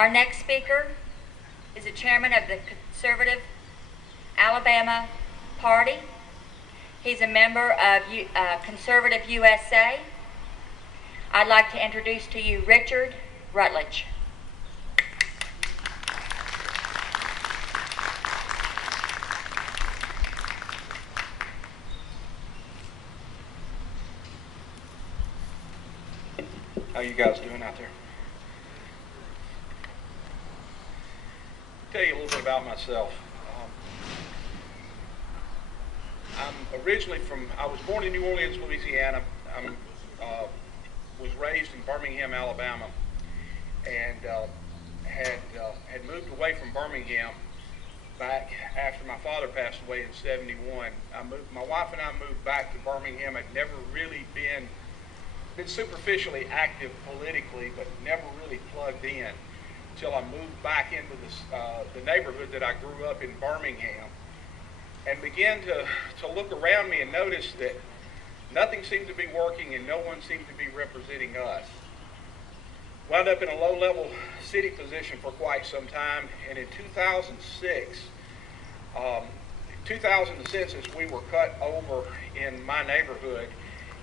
Our next speaker is the chairman of the Conservative Alabama Party. He's a member of Conservative USA. I'd like to introduce to you Richard Rutledge. How you guys doing out there? I'll tell you a little bit about myself. I'm originally I was born in New Orleans, Louisiana. I was raised in Birmingham, Alabama, and had moved away from Birmingham back after my father passed away in '71. My wife and I moved back to Birmingham. I'd never really been superficially active politically, but never really plugged in until I moved back into the neighborhood that I grew up in, Birmingham, and began to look around me and notice that nothing seemed to be working and no one seemed to be representing us. Wound up in a low-level city position for quite some time, and in 2006, the census, we were cut over in my neighborhood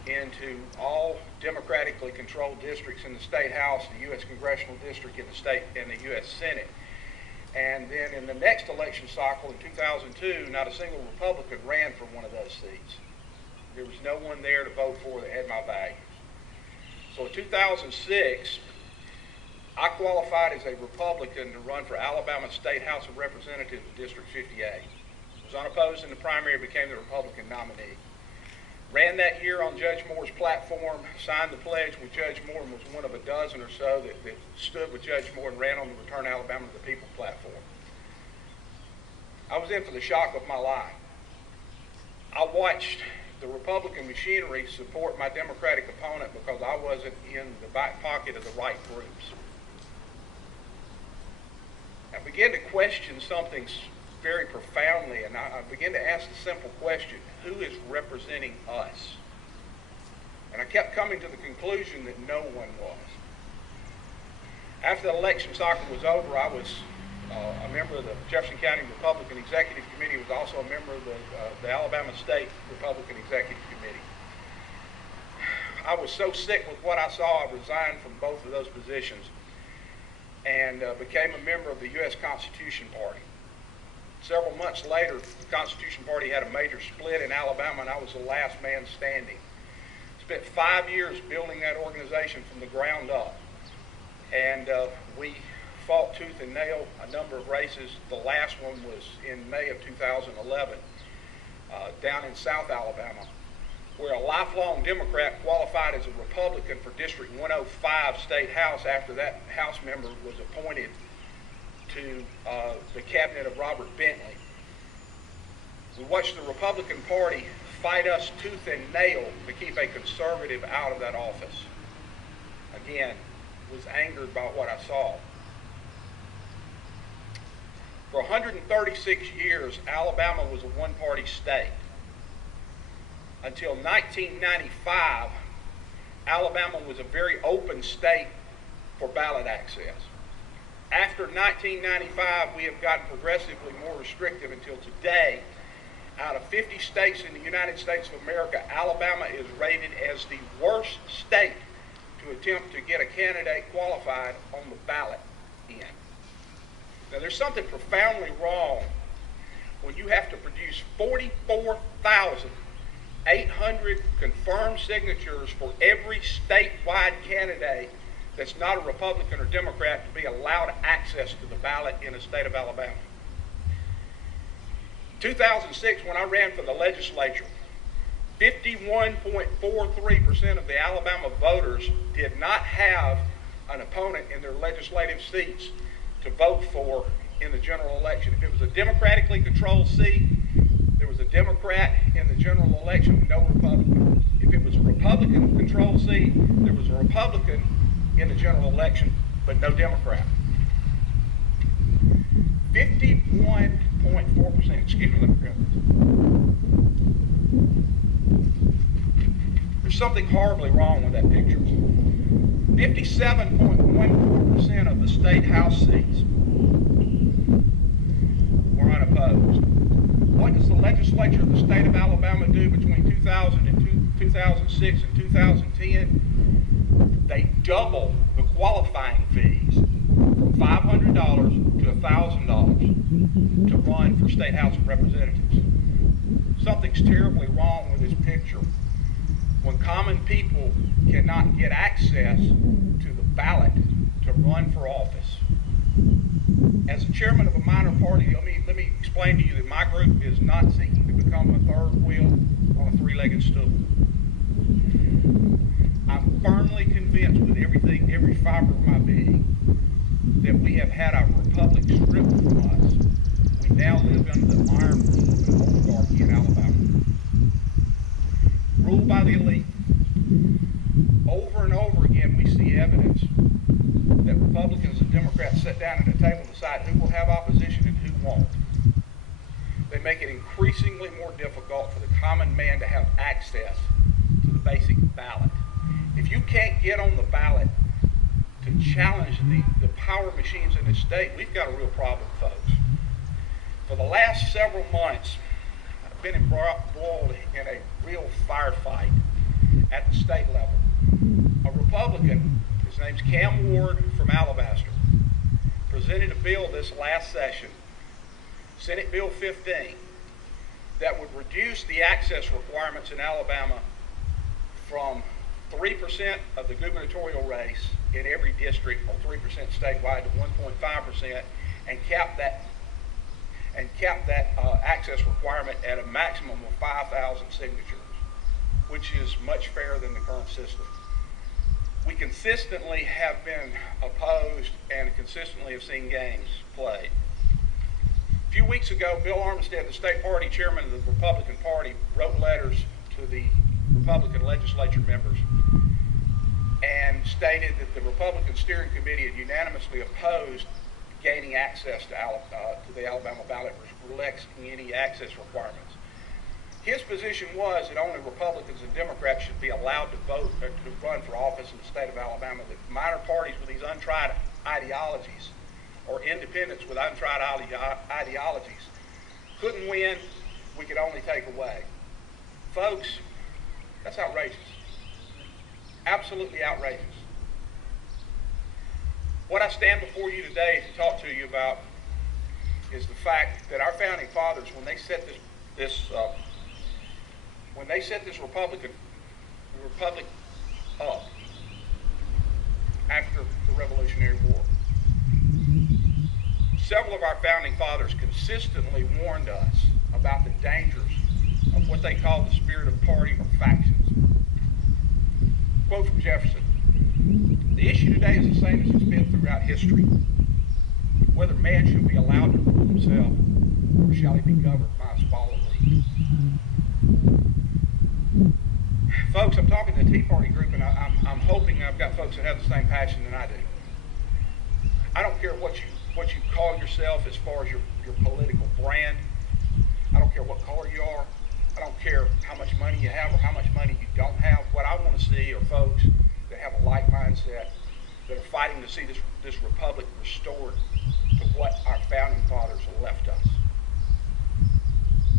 into all democratically controlled districts in the state house, the U.S. congressional district in the state, and the U.S. Senate. And then in the next election cycle in 2002, not a single Republican ran for one of those seats. There was no one there to vote for that had my values. So in 2006, I qualified as a Republican to run for Alabama State House of Representatives, District 58. Was unopposed in the primary, became the Republican nominee. Ran that year on Judge Moore's platform, signed the pledge with Judge Moore, and was one of a dozen or so that stood with Judge Moore and ran on the Return Alabama to the People platform. I was in for the shock of my life. I watched the Republican machinery support my Democratic opponent because I wasn't in the back pocket of the right groups. I began to question something very profoundly, and I began to ask the simple question: who is representing us? And I kept coming to the conclusion that no one was. After the election cycle was over, I was a member of the Jefferson County Republican Executive Committee, was also a member of the Alabama State Republican Executive Committee. I was so sick with what I saw, I resigned from both of those positions and became a member of the U.S. Constitution Party. Several months later, the Constitution Party had a major split in Alabama, and I was the last man standing. Spent 5 years building that organization from the ground up, and we fought tooth and nail a number of races. The last one was in May of 2011 down in South Alabama, where a lifelong Democrat qualified as a Republican for District 105 State House after that House member was appointed to the cabinet of Robert Bentley. We watched the Republican Party fight us tooth and nail to keep a conservative out of that office. Again, was angered by what I saw. For 136 years, Alabama was a one-party state. Until 1995, Alabama was a very open state for ballot access. After 1995, we have gotten progressively more restrictive until today. Out of 50 states in the United States of America, Alabama is rated as the worst state to attempt to get a candidate qualified on the ballot in. Now, there's something profoundly wrong when you have to produce 44,800 confirmed signatures for every statewide candidate that's not a Republican or Democrat to be allowed access to the ballot in the state of Alabama. 2006, when I ran for the legislature, 51.43% of the Alabama voters did not have an opponent in their legislative seats to vote for in the general election. If it was a democratically controlled seat, there was a Democrat in the general election, no Republican. If it was a Republican controlled seat, there was a Republican in the general election, but no Democrat. 51.4%, excuse me, let me grab this. There's something horribly wrong with that picture. 57.14% of the state House seats were unopposed. What does the legislature of the state of Alabama do between 2006 and 2010? They double the qualifying fees from $500 to $1,000 to run for state House of Representatives. Something's terribly wrong with this picture. When common people cannot get access to the ballot to run for office. As a chairman of a minor party, let me explain to you that my group is not seeking to become a third wheel on a three-legged stool. I'm firmly convinced with every fiber of my being, that we have had our republic stripped from us. We now live under the iron rule of an oligarchy in Alabama. Ruled by the elite. Over and over again, we see evidence that Republicans and Democrats sit down at a table and decide who will have opposition and who won't. They make it increasingly more difficult for the common man to have access to the basic ballot. If you can't get on the ballot to challenge the power machines in this state, we've got a real problem, folks. For the last several months, I've been embroiled in a real firefight at the state level. A Republican, his name's Cam Ward from Alabaster, presented a bill this last session, Senate Bill 15, that would reduce the access requirements in Alabama from 3% of the gubernatorial race in every district, or 3% statewide, to 1.5%, and cap that access requirement at a maximum of 5,000 signatures, which is much fairer than the current system. We consistently have been opposed and consistently have seen games played. A few weeks ago, Bill Armstead, the state party chairman of the Republican Party, wrote letters to the Republican legislature members and stated that the Republican Steering Committee had unanimously opposed gaining access to the Alabama ballot, relaxing any access requirements. His position was that only Republicans and Democrats should be allowed to vote to run for office in the state of Alabama. That minor parties with these untried ideologies, or independents with untried ideologies, couldn't win. We could only take away. Folks, that's outrageous. Absolutely outrageous. What I stand before you today to talk to you about is the fact that our founding fathers, when they set this republic up after the Revolutionary War, several of our founding fathers consistently warned us about the dangers of what they called the spirit of party or factions. Quote from Jefferson: "The issue today is the same as it's been throughout history, whether man shall be allowed to rule himself, or shall he be governed by a smaller league." Folks, I'm talking to the Tea Party group, and I'm hoping I've got folks that have the same passion than I do. I don't care what you call yourself as far as your political brand. I don't care what color you are. I don't care how much money you have or how much money you don't have. What I want to see are folks that have a like mindset, that are fighting to see this republic restored to what our founding fathers left us.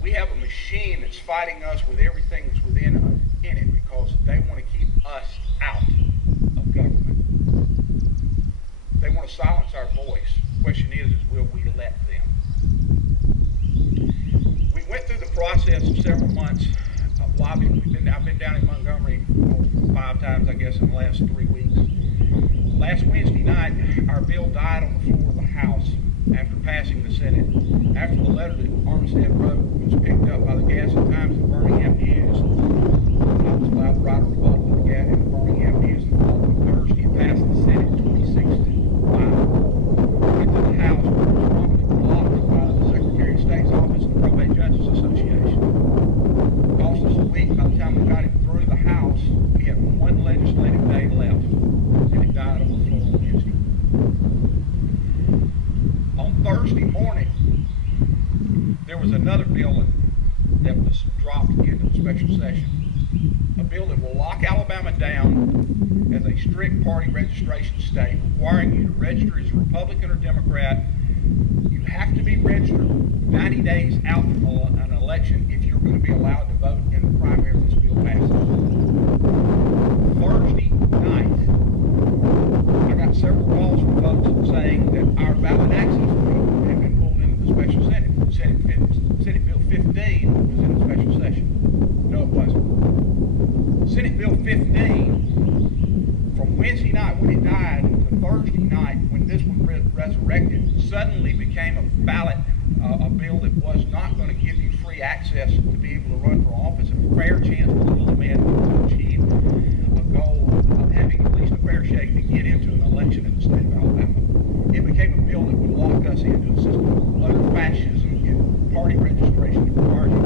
We have a machine that's fighting us with everything that's within us in it, because they want to keep us out of government. They want to silence our voice. The question is will we let them? We went through the process of several months of lobbying. I've been down in Montgomery 5 times, I guess, in the last 3 weeks. Last Wednesday night, our bill died on the floor of the House after passing the Senate, after the letter that Armstead wrote was picked up by the Gas and Times and Birmingham News. I was allowed to write a rebuttal in the Birmingham News and following Thursday. It passed the Senate 26-5. Went to the House, but it was promptly blocked by the Secretary of State's office and the Probate Judges Association. It cost us a week. By the time we got it through the House, we had one legislative day left, and it died on the floor on Wednesday. On Thursday morning, there was another bill that was dropped into the special session. A bill that will lock Alabama down as a strict party registration state, requiring you to register as a Republican or Democrat. You have to be registered 90 days out from an election if you're going to be allowed to vote in the primary this bill passes. Thursday night, I got several calls from folks saying that our ballot access bill had been pulled into the special Senate. Senate Bill 15 was in the special session. No, it wasn't. Senate Bill 15, from Wednesday night when it died to Thursday night when this one resurrected, suddenly became a bill that was not going to give you free access to be able to run for office, a fair chance for the little man to achieve a goal of having at least a fair shake to get into an election in the state of Alabama. It became a bill that would lock us into a system of utter fascism and party registration that requires you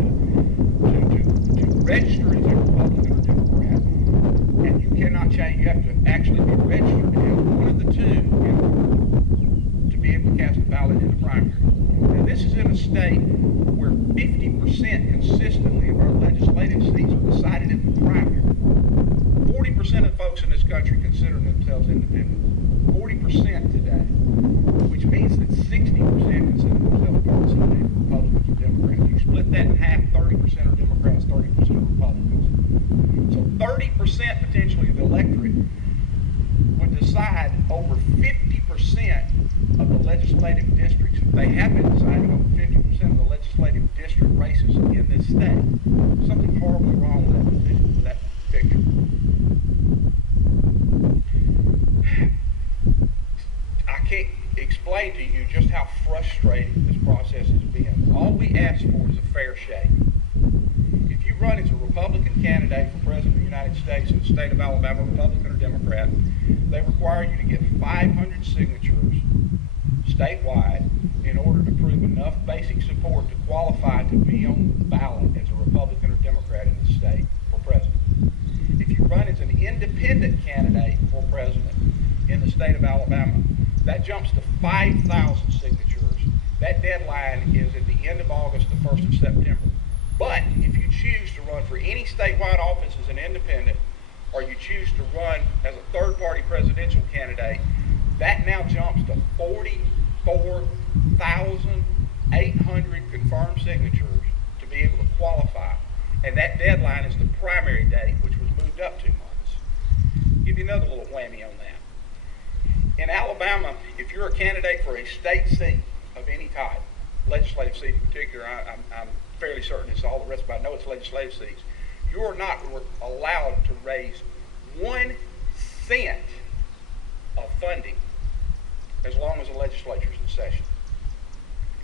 to register as a Republican or Democrat, and you cannot change. You have to actually be registered as one of the two in order to be able to cast a ballot in the primary. Now, this is in a state where 50% consistently of our legislative seats are decided in the primary. 40% of folks in this country consider themselves independent. 40% today, which means that 60% consider themselves partisan, Republicans or Democrats. You split that in half, 30% are Democrats, 30% are Republicans. So 30% potentially of the electorate would decide over 50% of the legislative districts. They have been deciding over 50% of the legislative district races in this state. Something horribly wrong with that decision, with that picture. I can't explain to you just how frustrating this process has been. All we ask for is a fair shake. If you run as a Republican candidate for President of the United States in the state of Alabama, Republican or Democrat, they require you to get 500 signatures statewide in order to prove enough basic support to qualify to be on the ballot as a Republican or Democrat in the state for president. If you run as an independent candidate for president in the state of Alabama, that jumps to 5,000 signatures. That deadline is at the end of August, the 1st of September. But if you choose to run for any statewide office as an independent, or you choose to run as a third-party presidential candidate, that now jumps to 44,800 confirmed signatures to be able to qualify. And that deadline is the primary date, which was moved up 2 months. I'll give you another little whammy on that. In Alabama, if you're a candidate for a state seat of any type, legislative seat in particular, I'm fairly certain it's all the rest, but I know it's legislative seats, you are not allowed to raise 1 cent of funding as long as the legislature's in session.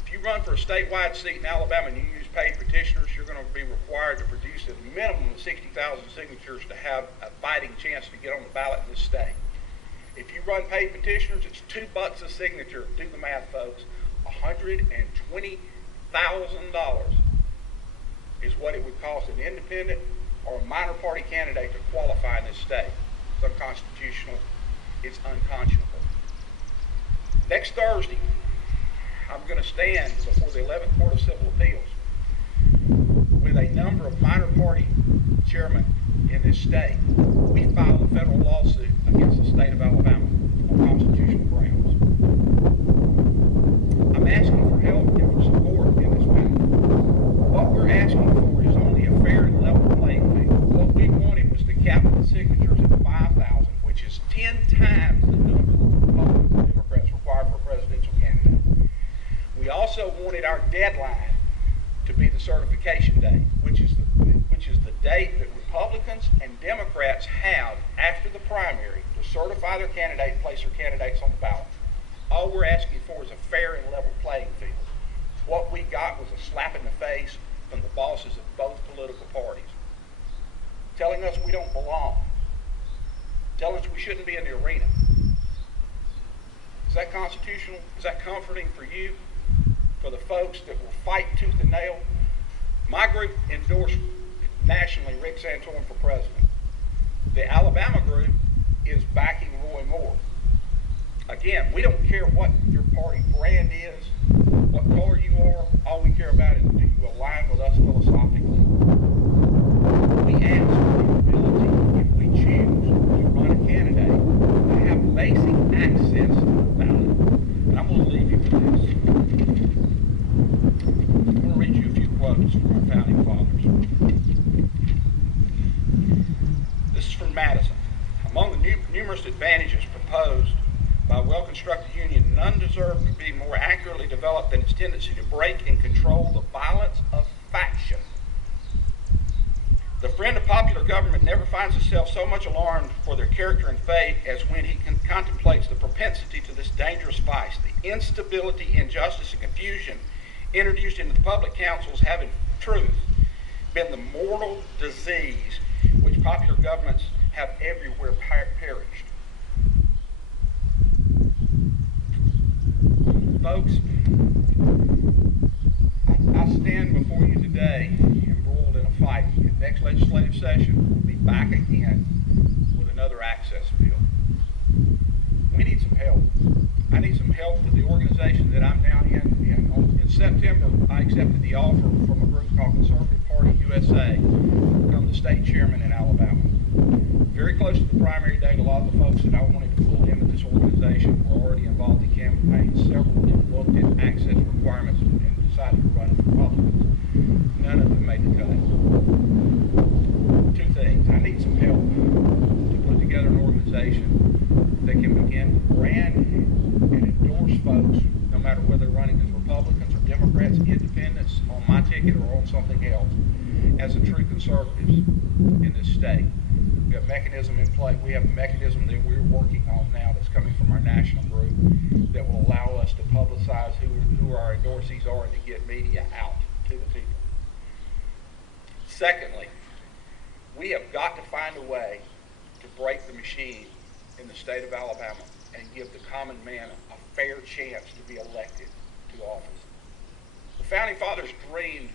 If you run for a statewide seat in Alabama and you use paid petitioners, you're going to be required to produce a minimum of 60,000 signatures to have a fighting chance to get on the ballot in this state. If you run paid petitioners, it's $2 a signature. Do the math, folks. $120,000 is what it would cost an independent or a minor party candidate to qualify in this state. It's unconstitutional. It's unconscionable. Next Thursday, I'm going to stand before the 11th Court of Civil Appeals with a number of minor party chairmen in this state. We filed a federal lawsuit against the state of Alabama on constitutional grounds. I'm asking for help and for support in this matter. What we're asking for is only a fair and level playing field. What we wanted was to cap the signatures at 5,000, which is 10 times the number that Republicans and Democrats require for a presidential candidate. We also wanted our deadline to be the certification date, which is the date that Republicans and Democrats have after the primary to certify their candidate and place their candidates on the ballot. All we're asking for is a fair and level playing field. What we got was a slap in the face from the bosses of both political parties, telling us we don't belong, telling us we shouldn't be in the arena. Is that constitutional? Is that comforting for you? For the folks that will fight tooth and nail? My group endorsed nationally Rick Santorum for president. The Alabama group is backing Roy Moore. Again, we don't care what your party brand is, what color you are. All we care about is do you align with us philosophically. We ask for the ability, if we choose to run a candidate, access to the ballot. And I'm going to leave you with this. I'm going to read you a few quotes from our founding fathers. This is from Madison. Among the numerous advantages proposed by a well-constructed union, none deserve to be more accurately developed than its tendency to break and control the violence of faction. The friend of popular government never finds himself so much alarmed for their character and fate as when he contemplates the propensity to this dangerous vice. The instability, injustice, and confusion introduced into the public councils have in truth been the mortal disease which popular governments have everywhere perished. Folks, I stand before you today embroiled in a fight. In the next legislative session, we'll be back again with another access bill. We need some help. I need some help with the organization that I'm now in. In September, I accepted the offer from a group called Conservative Party USA to become the state chairman in Alabama. Very close to the primary date, a lot of the folks that I wanted to pull into this organization were already involved in campaigns. Several of them looked at access requirements and decided to run as Republicans. None of them made the cut. Two things. I need some help to put together an organization that can begin to brand and endorse folks, no matter whether they're running as Republicans or Democrats, independents, on my ticket or on something else, as the true conservatives in this state. We have a mechanism in place. We have a mechanism that we're working on now that's coming from our national group that will allow us to publicize who our endorsees are and to get media out to the people. Secondly, we have got to find a way to break the machine in the state of Alabama and give the common man a fair chance to be elected to office. The Founding Fathers dreamed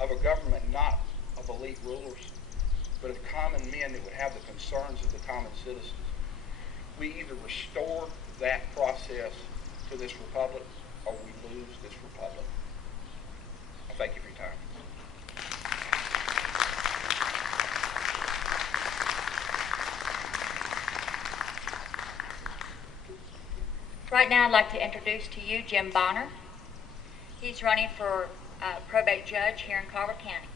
of a government not of elite rulers, but of common men that would have the concerns of the common citizens. We either restore that process to this republic or we lose this republic. I thank you for your time. Right now, I'd like to introduce to you Jim Bonner. He's running for probate judge here in Carver County.